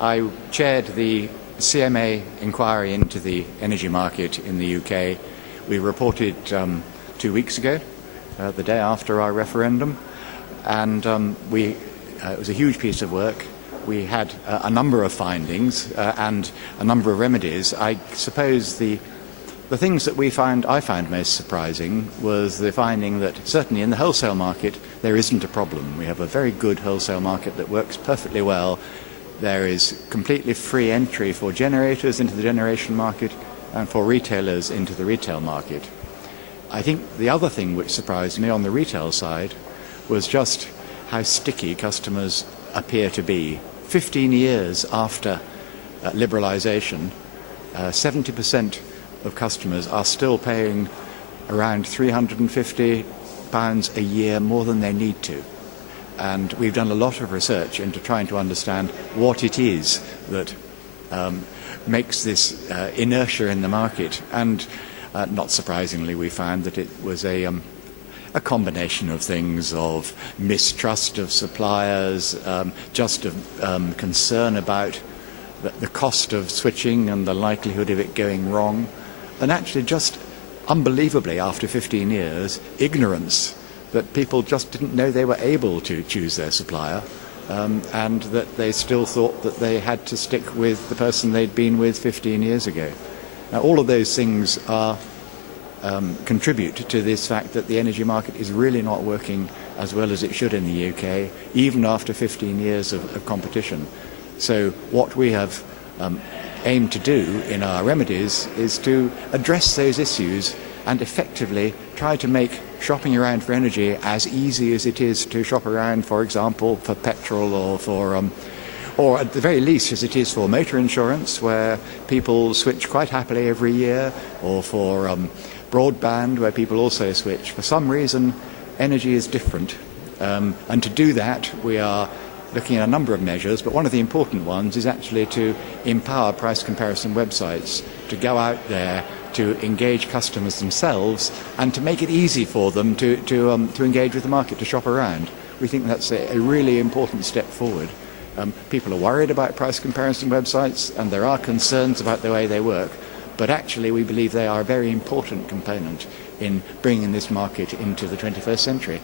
I chaired the CMA inquiry into the energy market in the UK. We reported 2 weeks ago, the day after our referendum, and it was a huge piece of work. We had a number of findings and a number of remedies. I suppose the things that I found most surprising was the finding that certainly in the wholesale market there isn't a problem. We have a very good wholesale market that works perfectly well. There is completely free entry for generators into the generation market and for retailers into the retail market. I think the other thing which surprised me on the retail side was just how sticky customers appear to be. 15 years after liberalisation, 70% of customers are still paying around £350 a year more than they need to. And we've done a lot of research into trying to understand what it is that makes this inertia in the market. And not surprisingly, we found that it was a combination of things, of mistrust of suppliers, just of concern about the cost of switching and the likelihood of it going wrong, and actually just unbelievably after 15 years, ignorance that people just didn't know they were able to choose their supplier, and that they still thought that they had to stick with the person they'd been with 15 years ago. Now, all of those things contribute to this fact that the energy market is really not working as well as it should in the UK, even after 15 years of competition. So what we have aimed to do in our remedies is to address those issues and effectively try to make shopping around for energy as easy as it is to shop around, for example, for petrol or at the very least as it is for motor insurance, where people switch quite happily every year, or for broadband, where people also switch. For some reason, energy is different. And to do that, we are looking at a number of measures, but one of the important ones is actually to empower price comparison websites to go out there to engage customers themselves and to make it easy for them to engage with the market, to shop around. We think that's a really important step forward. People are worried about price comparison websites, and there are concerns about the way they work, but actually we believe they are a very important component in bringing this market into the 21st century.